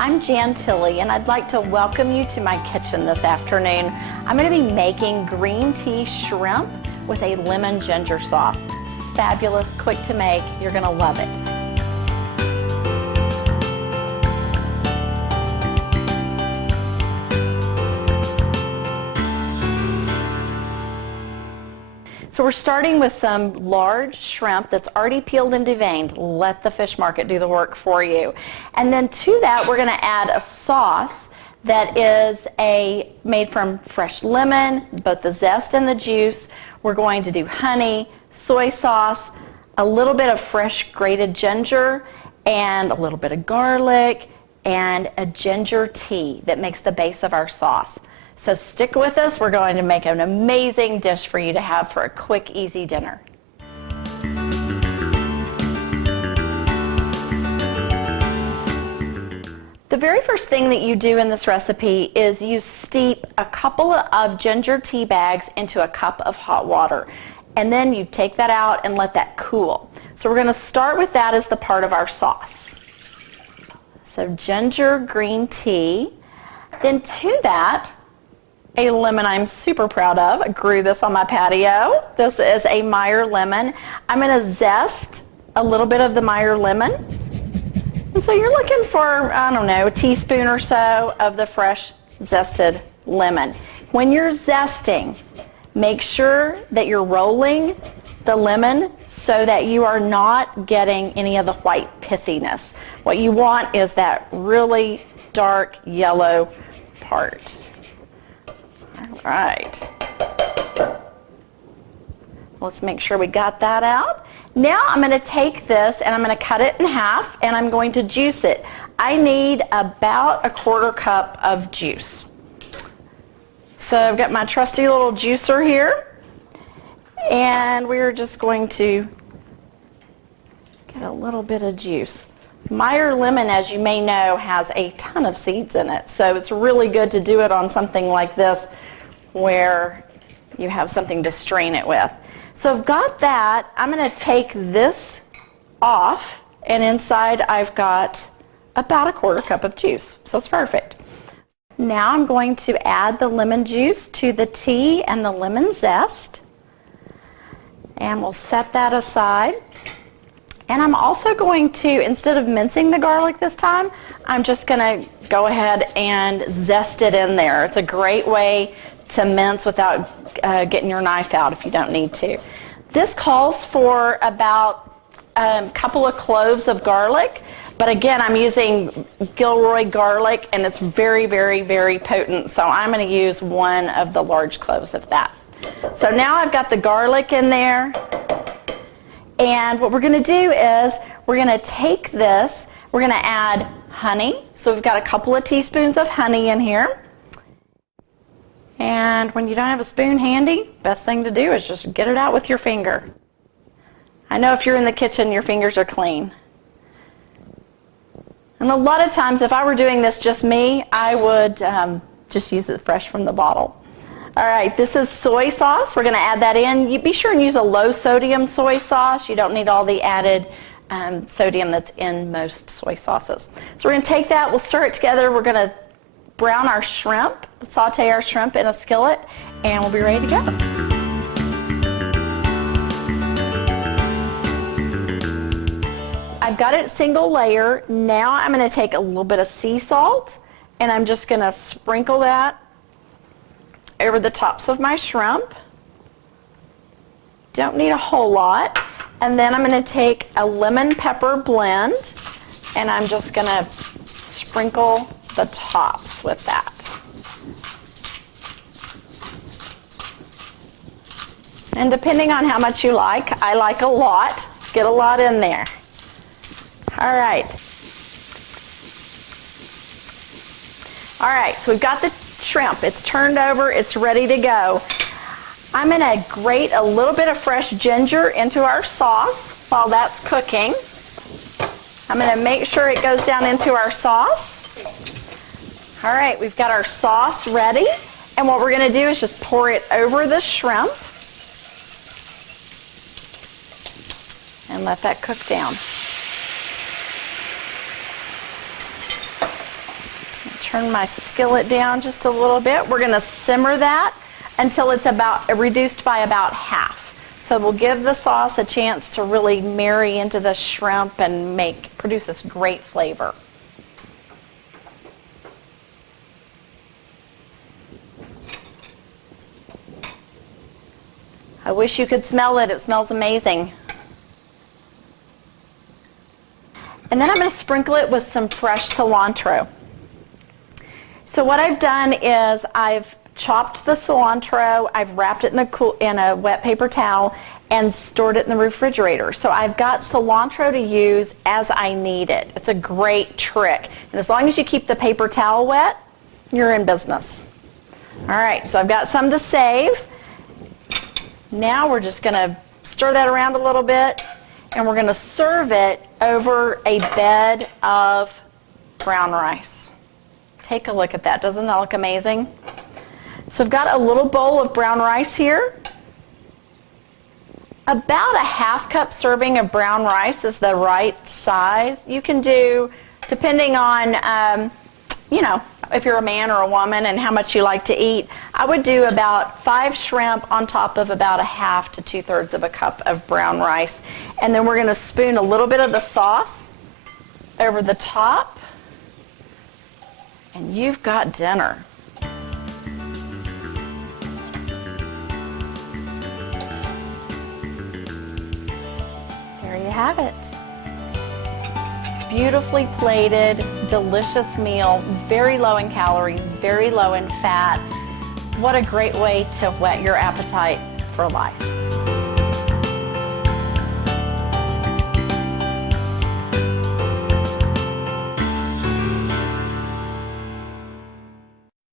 I'm Jan Tilley, and I'd like to welcome you to my kitchen this afternoon. I'm going to be making green tea shrimp with a lemon ginger sauce. It's fabulous, quick to make. You're going to love it. So we're starting with some large shrimp that's already peeled and deveined. Let the fish market do the work for you. And then to that, we're going to add a sauce that is made from fresh lemon, both the zest and the juice. We're going to do honey, soy sauce, a little bit of fresh grated ginger, and a little bit of garlic, and a ginger tea that makes the base of our sauce. So stick with us. We're going to make an amazing dish for you to have for a quick, easy dinner. The very first thing that you do in this recipe is you steep a couple of ginger tea bags into a cup of hot water. And then you take that out and let that cool. So we're going to start with that as the part of our sauce. So ginger green tea. Then to that, a lemon I'm super proud of. I grew this on my patio. This is a Meyer lemon. I'm going to zest a little bit of the Meyer lemon. And so you're looking for, I don't know, a teaspoon or so of the fresh zested lemon. When you're zesting, make sure that you're rolling the lemon so that you are not getting any of the white pithiness. What you want is that really dark yellow part. All right. Let's make sure we got that out. Now I'm going to take this and I'm going to cut it in half and I'm going to juice it. I need about a quarter cup of juice. So I've got my trusty little juicer here and we're just going to get a little bit of juice. Meyer lemon, as you may know, has a ton of seeds in it, so it's really good to do it on something like this where you have something to strain it with. So I've got that. I'm going to take this off, and inside I've got about a quarter cup of juice, so it's perfect. Now I'm going to add the lemon juice to the tea and the lemon zest, and we'll set that aside. And I'm also going to, instead of mincing the garlic this time, I'm just going to go ahead and zest it in there. It's a great way to mince without getting your knife out if you don't need to. This calls for about a couple of cloves of garlic, but again, I'm using Gilroy garlic and it's very, very, very potent, so I'm going to use one of the large cloves of that. So now I've got the garlic in there. And what we're going to do is we're going to take this, we're going to add honey. So we've got a couple of teaspoons of honey in here. And when you don't have a spoon handy, best thing to do is just get it out with your finger. I know if you're in the kitchen, your fingers are clean. And a lot of times, if I were doing this just me, I would just use it fresh from the bottle. All right, this is soy sauce. We're going to add that in. You be sure and use a low sodium soy sauce. You don't need all the added sodium that's in most soy sauces. So we're going to take that, we'll stir it together. We're going to brown our shrimp, saute our shrimp in a skillet, and we'll be ready to go. I've got it single layer. Now I'm going to take a little bit of sea salt, and I'm just going to sprinkle that over the tops of my shrimp. Don't need a whole lot. And then I'm going to take a lemon pepper blend and I'm just going to sprinkle the tops with that. And depending on how much you like, I like a lot. Get a lot in there. All right. All right, so we've got the shrimp. It's turned over. It's ready to go. I'm going to grate a little bit of fresh ginger into our sauce while that's cooking. I'm going to make sure it goes down into our sauce. All right, we've got our sauce ready. And what we're going to do is just pour it over the shrimp and let that cook down. Turn my skillet down just a little bit. We're going to simmer that until it's about reduced by about half. So we'll give the sauce a chance to really marry into the shrimp and produce this great flavor. I wish you could smell it. It smells amazing. And then I'm going to sprinkle it with some fresh cilantro. So what I've done is I've chopped the cilantro, I've wrapped it in a wet paper towel and stored it in the refrigerator. So I've got cilantro to use as I need it. It's a great trick. And as long as you keep the paper towel wet, you're in business. All right, so I've got some to save. Now we're just going to stir that around a little bit, and we're going to serve it over a bed of brown rice. Take a look at that. Doesn't that look amazing? So I've got a little bowl of brown rice here. About a half cup serving of brown rice is the right size. You can do, depending on, if you're a man or a woman and how much you like to eat, I would do about 5 shrimp on top of about a half to 2/3 of a cup of brown rice. And then we're going to spoon a little bit of the sauce over the top. And you've got dinner. There you have it. Beautifully plated, delicious meal, very low in calories, very low in fat. What a great way to whet your appetite for life.